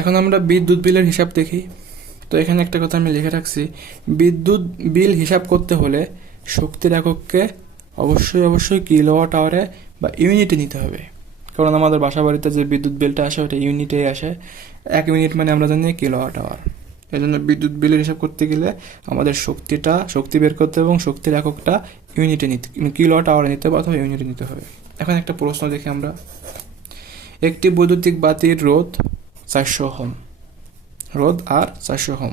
এখন আমরা বিদ্যুৎ বিলের হিসাব দেখি। তো এখানে একটা কথা আমি লিখে রাখছি, বিদ্যুৎ বিল হিসাব করতে হলে শক্তির একককে অবশ্যই কিলোওয়াট আওয়ারে বা ইউনিটে নিতে হবে। কারণ আমাদের বাসা বাড়িতে যে বিদ্যুৎ বিলটা আসে ওটা ইউনিটেই আসে, 1 ইউনিট মানে আমরা জানি কিলোওয়াট আওয়ার। এই জন্য বিদ্যুৎ বিলের হিসাব করতে গেলে আমাদের শক্তি বের করতে এবং শক্তির এককটা ইউনিটে নিতে, কিলোওয়াট আওয়ারে নিতে হবে অথবা ইউনিটে নিতে হবে। এখন একটা প্রশ্ন দেখি আমরা। একটি বৈদ্যুতিক বাতির রোধ 400 ওহম, রোধ আর 400 ওহম,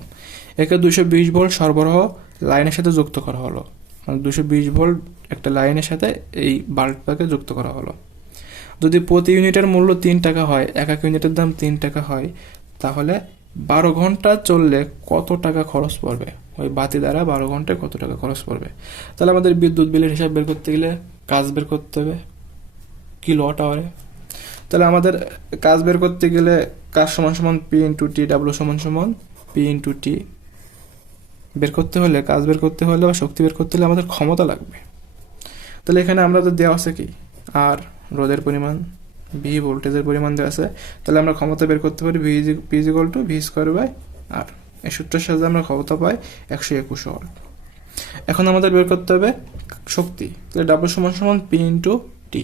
একে 220 ভোল্ট সরবরাহ লাইনের সাথে যুক্ত করা হলো। মানে 220 ভোল্ট একটা লাইনের সাথে এই বাল্বটাকে যুক্ত করা হলো। যদি প্রতি ইউনিটের মূল্য 3 টাকা হয়, এক ইউনিটের দাম 3 টাকা হয়, তাহলে 12 ঘন্টা চললে কত টাকা খরচ পড়বে? ওই বাতি দ্বারা 12 ঘন্টায় কত টাকা খরচ পড়বে? তাহলে আমাদের বিদ্যুৎ বিলের হিসাব বের করতে গেলে কাজ বের করতে হবে কিলোওয়াট আওয়ারে। তাহলে আমাদের কাজ বের করতে গেলে কাজ সমান সমান পি ইন্টু টি, ডাব্লু সমান সমান পি ইন্টু টি। বের করতে হলে, কাজ বের করতে হলে বা শক্তি বের করতে হলে আমাদের ক্ষমতা লাগবে। তাহলে এখানে আমাদের দেওয়া আছে কি, আর রোধের পরিমাণ, ভি ভোল্টেজের পরিমাণ দেওয়া আছে। তাহলে আমরা ক্ষমতা বের করতে পারি P is equal to V square by R. এই সূত্রের সাহায্যে আমরা ক্ষমতা পাই 121 ওয়াট। এখন আমাদের বের করতে হবে শক্তি। তাহলে ডাব্লু সমান সমান পি ইন্টু টি।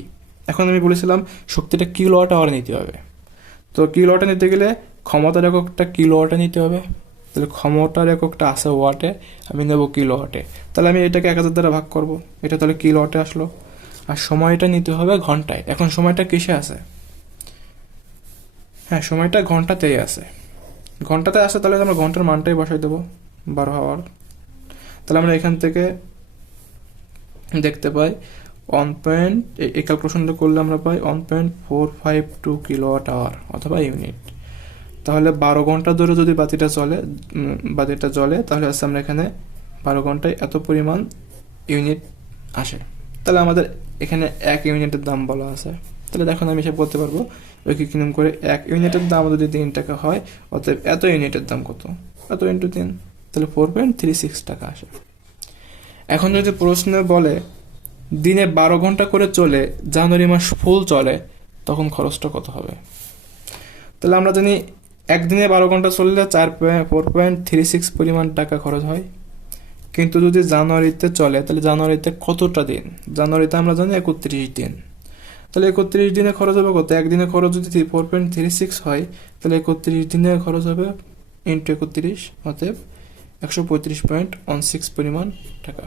এখন আমি বলেছিলাম শক্তিটা কিলোওয়াট আওয়ারে নিতে হবে। তো কিলোওয়াটে নিতে গেলে ক্ষমতার এককটা কিলোওয়াটে নিতে হবে। তাহলে ক্ষমতার এককটা আছে ওয়াটে, আমি নেব কিলোওয়াটে। তাহলে আমি এটাকে 1000 দ্বারা ভাগ করব, এটা তাহলে কিলোওয়াটে আসলো। আর সময়টা নিতে হবে ঘন্টায়। এখন সময়টা কিসে আছে? হ্যাঁ, সময়টা ঘন্টাতেই আছে। ঘন্টাতে আসে, তাহলে আমরা ঘন্টার মানটাই বসাই দেবো, 12 আওয়ার। তাহলে আমরা এখান থেকে দেখতে পাই এই ক্যালকুলেশনটা করলে আমরা পাই 1.452 কিলোওয়াট আওয়ার অথবা ইউনিট। তাহলে 12 ঘন্টা ধরে যদি বাতিটা জ্বলে তাহলে আছে আমরা এখানে 12 ঘন্টায় এত পরিমাণ ইউনিট আসে। তাহলে আমাদের এখানে 1 ইউনিটের দাম বলা আছে। তাহলে দেখুন আমি হিসাব করতে পারবো কিরকম করে। 1 ইউনিটের দাম যদি 3 টাকা হয়, অতএব এত ইউনিটের দাম কত? এত ইন্টু 3, তাহলে 4.36 টাকা আসে। এখন যদি প্রশ্নে বলে দিনে 12 ঘন্টা করে চলে, জানুয়ারি মাস ফুল চলে, তখন খরচটা কত হবে? তাহলে আমরা জানি একদিনে 12 ঘন্টা চললে 4.36 পরিমাণ টাকা খরচ হয়। কিন্তু যদি জানুয়ারিতে চলে, তাহলে জানুয়ারিতে কতটা দিন? জানুয়ারিতে আমরা জানি 31 দিন। তাহলে 31 দিনে খরচ হবে কত? একদিনে খরচ যদি 4.36 হয়, তাহলে 31 দিনে খরচ হবে ইন্টু 31, অতএব 135.16 পরিমাণ টাকা।